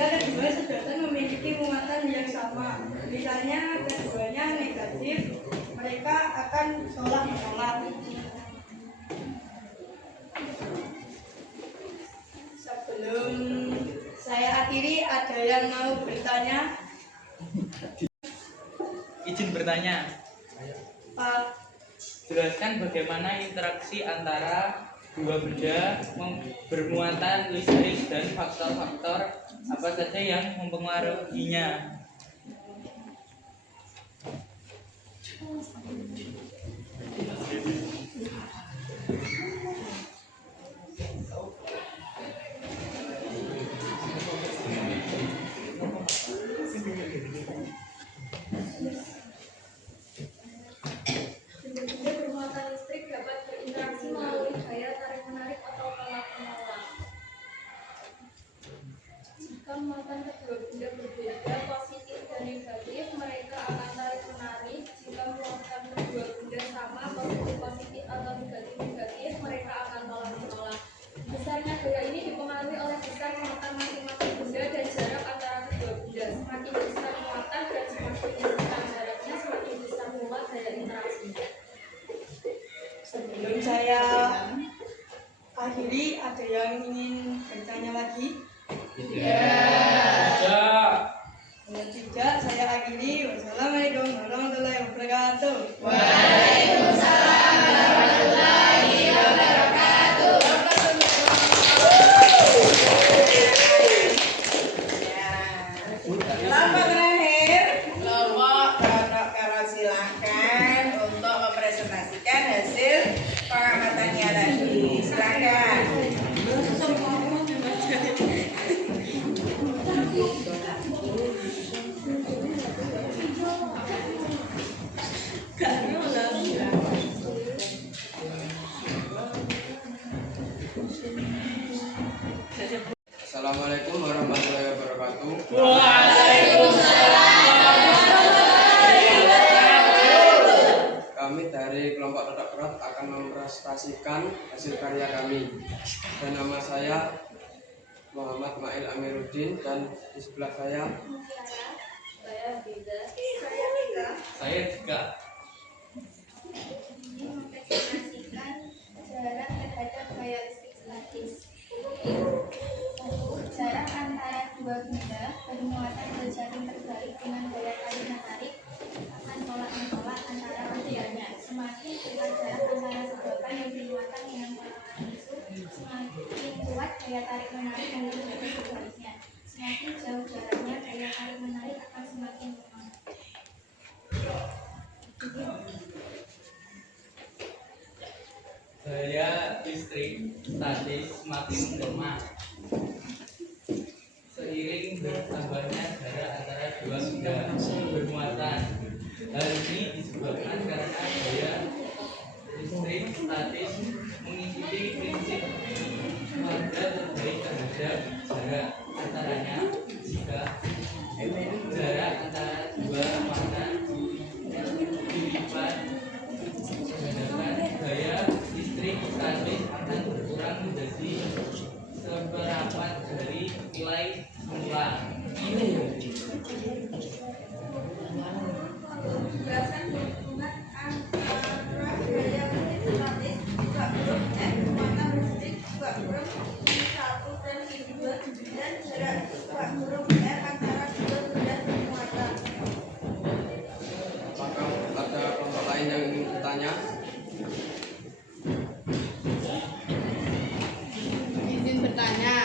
kedua sedotan memiliki muatan yang sama, misalnya keduanya negatif, mereka akan tolak menolak. Sebelum saya akhiri, ada yang mau bertanya? Izin bertanya, Pak, jelaskan bagaimana interaksi antara dua benda bermuatan listrik dan faktor-faktor apa saja yang mempengaruhinya. lagi? Tidak. Dengan tidak saya akhiri. Wassalamualaikum warahmatullahi wabarakatuh. Kelompok terakhir, kelompok Karo silakan untuk mempresentasikan hasil pengamatannya tadi. Silakan. Assalamualaikum warahmatullahi wabarakatuh. Kami dari kelompok Tetak Berat akan mempresentasikan hasil karya kami. Dan nama saya Muhammad Mail Amiruddin dan di sebelah saya Saya juga. Ini mempresentasikan jarak terhadap gaya listrik statis. Jarak antara dua benda bermuatan berjaring terbalik dengan gaya tarik menarik akan tolak-menolak antara keduanya. Semakin dekat jarak antara sedotan yang bermuatan dengan potongan tisu, semakin kuat gaya tarik menarik yang terjadi sebaliknya. Semakin jauh jaraknya, gaya tarik menarik akan semakin lemah. Gaya listrik statis semakin lemah seiring bertambahnya jarak antara dua benda bermuatan. Hal ini disebabkan karena gaya listrik statis mengikuti prinsip kuadrat terbaik terhadap jarak antaranya. Jika jarak antara dua muatan dilipat menggunakan gaya listrik statis akan berkurang menjadi seperempat dari nilai semula. Berdasarkan hubungan antara gaya listrik statis dua huruf F muatan listrik dua huruf I1 dan I2 dan jarak dua huruf R antara dua benda bermuatan. apakah ada kelompok lain yang ingin bertanya? Izin bertanya,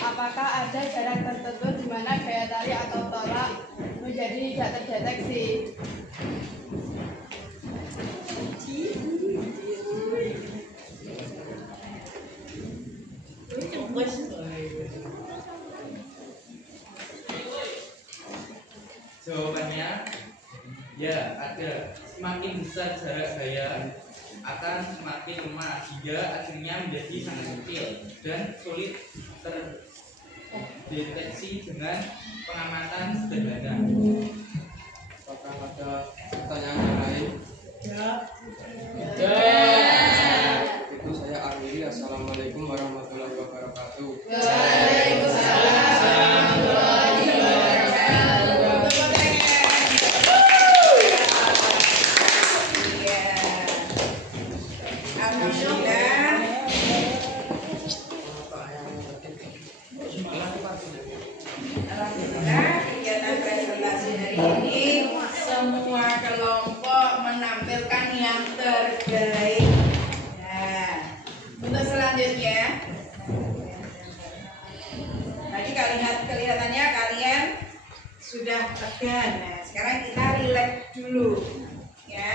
apakah ada jarak tertentu di mana gaya tarik atau tolak menjadi tidak terdeteksi? Jawabannya ya ada. Semakin besar jarak gaya akan semakin lemah hingga akhirnya menjadi sangat kecil dan sulit terdeteksi dengan pengamatan sederhana. Apakah ada pertanyaan yang lain? Itu saya akhiri. Assalamualaikum warahmatullahi wabarakatuh. Iya. Alhamdulillah. Alhamdulillah kegiatan presentasi hari ini semua kelompok menampilkan yang terbaik. Nah, untuk selanjutnya tadi kelihatannya kalian sudah tegang. Nah, sekarang kita rileks dulu ya.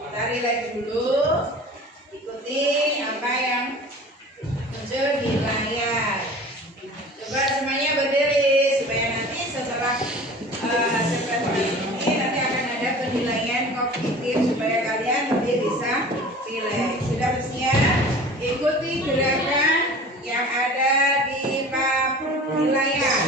Kita rileks dulu, ikuti apa yang muncul di layar. Coba semuanya berdiri supaya nanti setelah presentasi ini nanti akan ada penilaian kognitif supaya kalian lebih bisa rileks. Sudah bersiap? Ikuti gerakan yang ada di layar.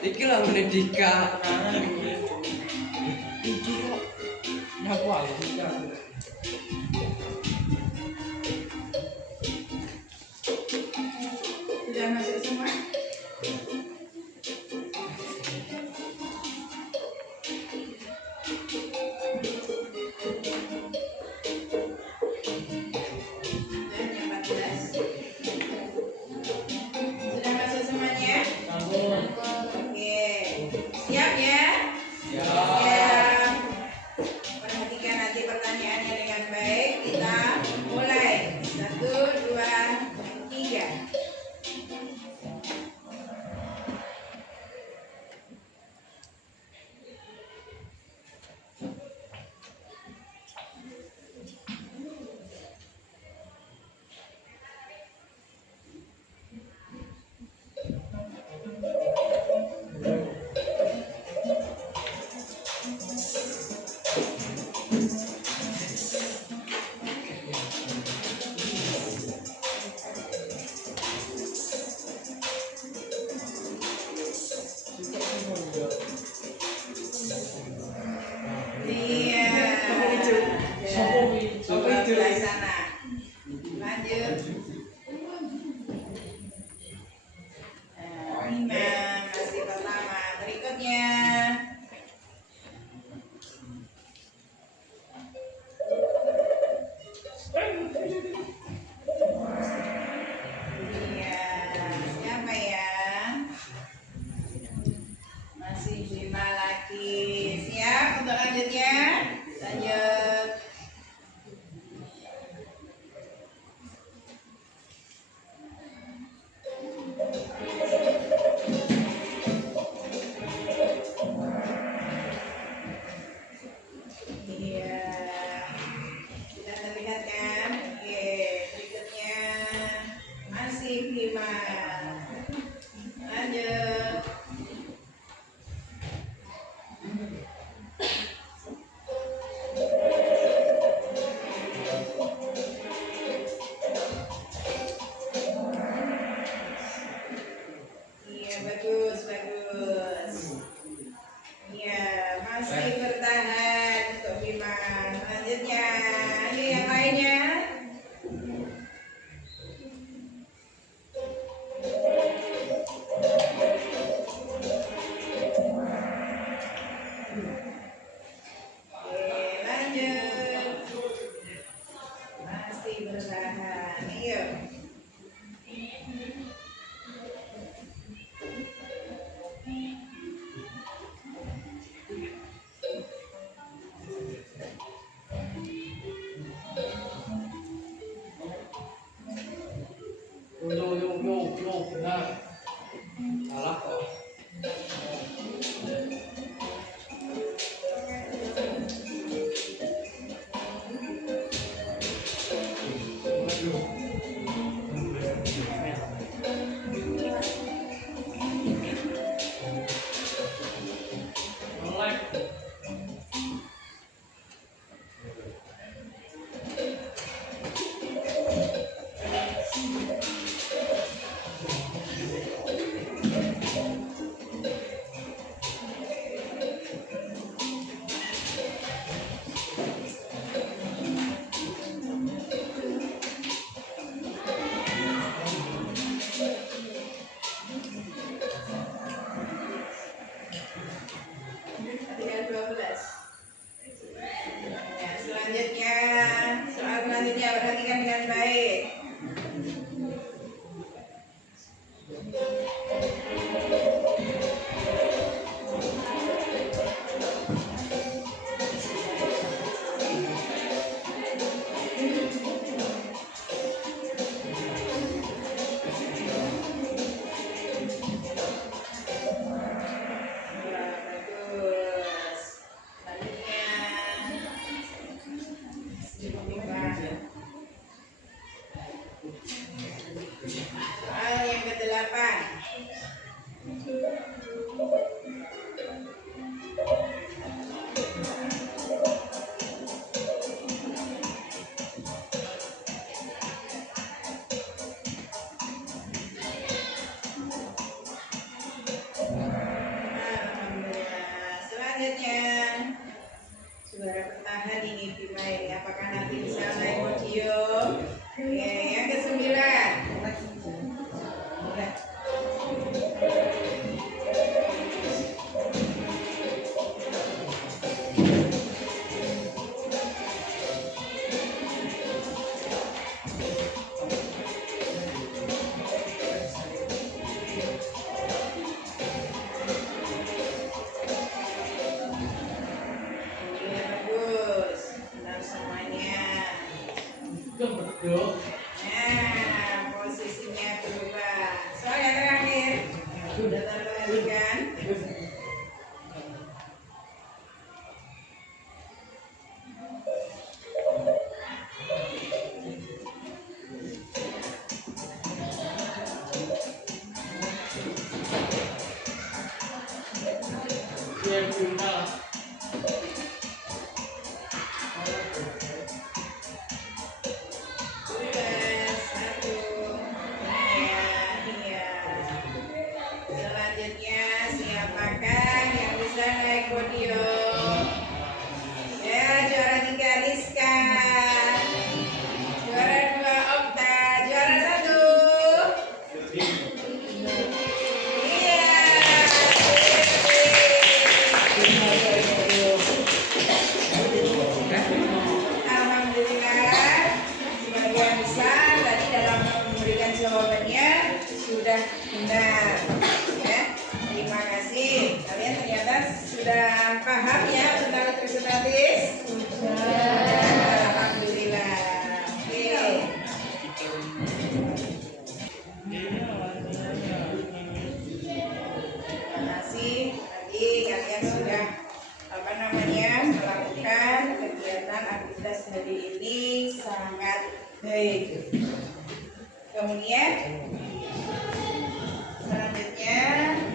Iki lah pendidikan. Nyapu aku. sana. Lanjut. Nah, 5 masih pertama. Berikutnya. Iya, siapa ya? Masih 5 lagi. Siap untuk lanjutnya? Lanjut. Iya. Sudah terlihat kan? Oke, berikutnya masih 5. Lanjut. Iya, bagus, bagus. Iya, masih bertahan untuk 5. Selanjutnya, ini yang lainnya. Oke, lanjut. Masih bertahan. Yuk. Yo, benar. Salah kok. Tinggal 12. Ya, selanjutnya, soal selanjutnya perhatikan dengan baik. Ya, bagus. Selanjutnya, soal yang ke-8. Alhamdulillah. Selanjutnya, suara bertahan ini Bima ini. Apakah nanti bisa naik podium? Oke, yang ke-9. Iya, bagus. Benar semuanya. Nah, posisinya berubah. Soal yang terakhir, sudah terperhatikan. Yang final. Satu. Iya, iya. Selanjutnya, siapakah sudah benar. Ya, terima kasih. Kalian ternyata sudah paham ya tentang listrik statis? Sudah. Alhamdulillah. Oke. Terima kasih. Tadi kalian sudah melakukan kegiatan aktivitas hari ini sangat baik. Kemudian selanjutnya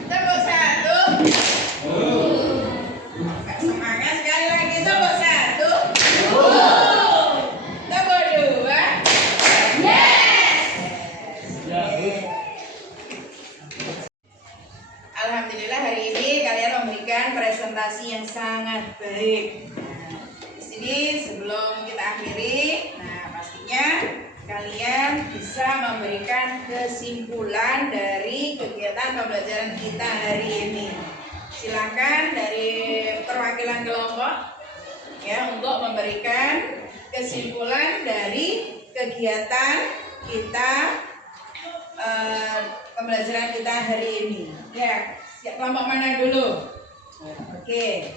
tepuk satu. Semangat sekali lagi, tepuk satu. Tepuk dua. Alhamdulillah hari ini kalian memberikan presentasi yang sangat baik. Nah, di sini sebelum kita akhiri, nah pastinya kalian bisa memberikan kesimpulan dari kegiatan pembelajaran kita hari ini. Silakan dari perwakilan kelompok ya untuk memberikan kesimpulan dari kegiatan kita pembelajaran kita hari ini. Ya, kelompok mana dulu? Oke.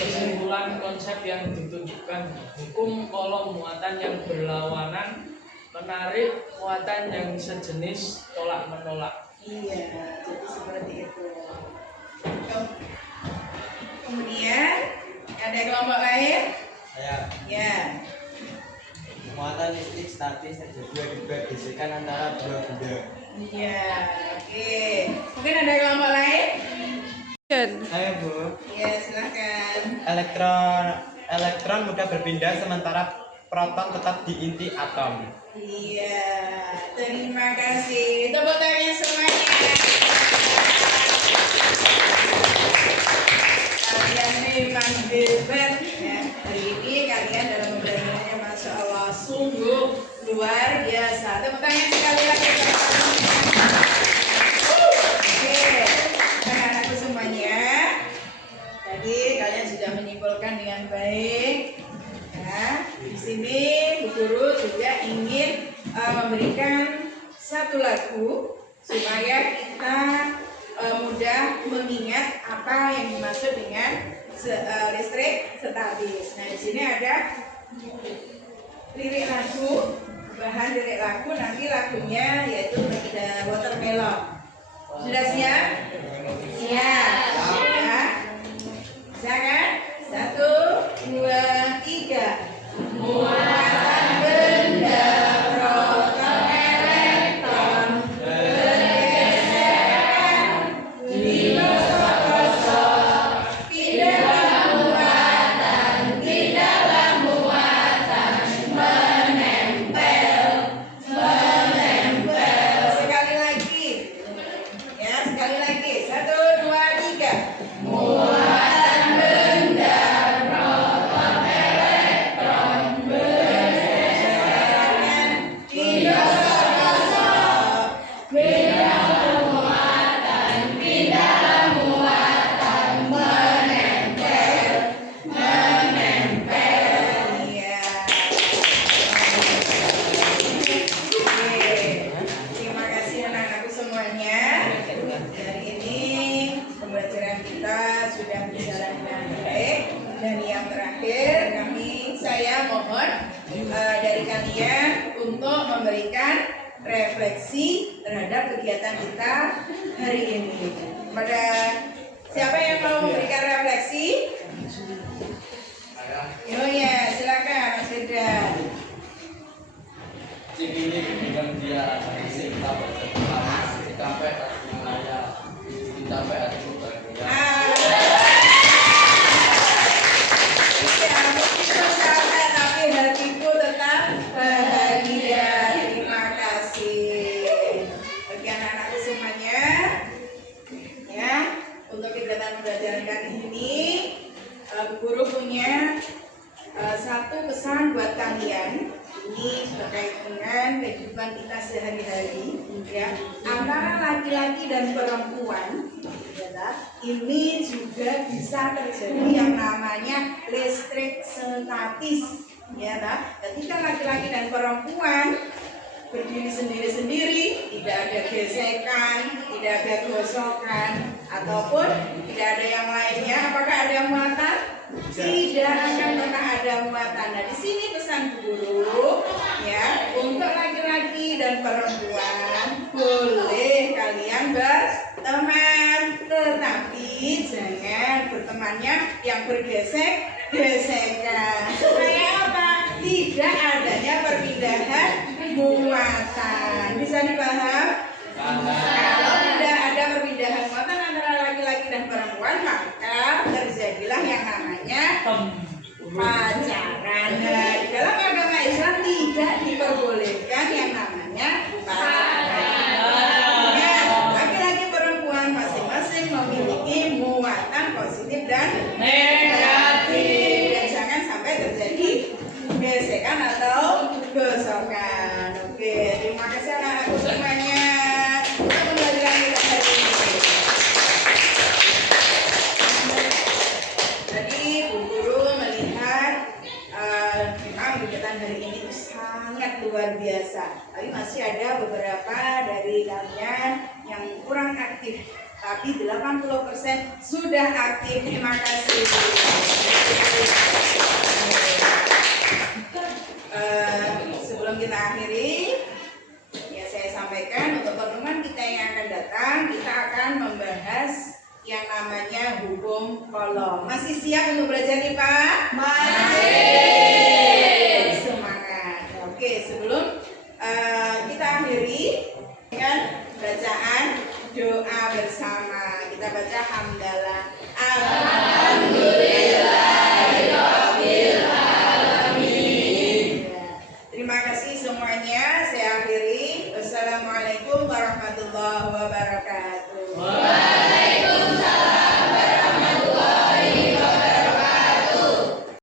Kesimpulan konsep yang ditunjukkan hukum kolom muatan yang berlawanan menarik muatan yang sejenis tolak menolak. Iya, jadi seperti itu. Kemudian ada kelompok lain? Saya. Ya. Muatan listrik statis terjadi akibat gesekan antara dua benda. Iya, oke. Mungkin ada kelompok lain? Ayo Bu. Iya, silakan. Elektron mudah berpindah sementara proton tetap di inti atom. Iya, terima kasih. Tepuk tangan semuanya. Kalian memang hebat ya. Hari ini kalian dalam pembelajarannya Masya Allah sungguh luar biasa. Tepuk tangan sekali lagi. Oke, anak-anakku semuanya. Tadi kalian sudah menyimpulkan dengan baik. Ya, di sini Bu Guru juga ingin memberikan satu lagu supaya kita mudah mengingat apa yang dimaksud dengan listrik statis. Nah, di sini ada lirik lagu, bahan lirik lagu, nanti lagunya yaitu The Watermelon. Sudah siap? Siap. Ya. Silakan. 1, 2, 3. Muatan benda proton elektron bergeseran di kosong di dalam muatan menempel. Sekali lagi ya, sekali lagi 1, 2, 3. Muatan benda proton elektron bergeseran di kosong di dalam muatan menempel. Iya. Oke. Terima kasih anak-anakku semuanya. Hari ini pembelajaran kita sudah berjalan dengan baik. Dan yang terakhir saya mohon dari kalian untuk memberikan refleksi terhadap kegiatan kita hari ini. Pada siapa yang mau memberikan refleksi? Oh ya, silakan Mas Firdan. Ini dengan dia asing sampai setelah sampai saya sampai aku berbuat. Meskipun capek tapi hatiku tetap bahagia. Terima kasih bagi anak-anakku semuanya. Ya, untuk kegiatan pembelajaran kali ini, Bu Guru punya satu pesan buat kalian. Ini terkait dengan kehidupan kita sehari-hari, ya, antara laki-laki dan perempuan, ya, ini juga bisa terjadi yang namanya listrik statis, ya, ketika laki-laki dan perempuan berdiri sendiri-sendiri, tidak ada gesekan, tidak ada gosokan, ataupun tidak ada yang lainnya. Apakah ada muatan? Tidak akan pernah ada muatan. Nah, di sini pesan guru ya, untuk laki-laki dan perempuan boleh kalian berteman, tetapi jangan bertemannya yang bergesek-gesekan. Supaya apa? Tidak adanya perpindahan muatan. Bisa dipaham? Kalau tidak ada perpindahan muatan antara laki-laki dan perempuan, maka terjadilah yang namanya pacaran. Nah, di dalam agama Islam tidak diperbolehkan yang namanya pacaran. Nah, laki-laki perempuan masing-masing memiliki muatan positif dan negatif. Dan jangan sampai terjadi gesekan atau gosokan. Oke, terima kasih anak-anakku semuanya. Pembelajaran kita hari ini. Tadi Bu Guru melihat memang kegiatan hari ini sangat luar biasa. Tapi masih ada beberapa dari kalian yang kurang aktif. Tapi 80% sudah aktif. Terima kasih. Sebelum kita akhiri, ya saya sampaikan untuk pertemuan kita yang akan datang, kita akan membahas yang namanya hukum kolom. Masih siap untuk belajar nih Pak? Masih. Semangat. Oke, sebelum kita akhiri dengan bacaan doa bersama. Kita baca hamdalah. Alhamdulillahirabbil alamin. Terima kasih semuanya. Saya akhiri. Wassalamualaikum warahmatullahi wabarakatuh. Waalaikumsalam.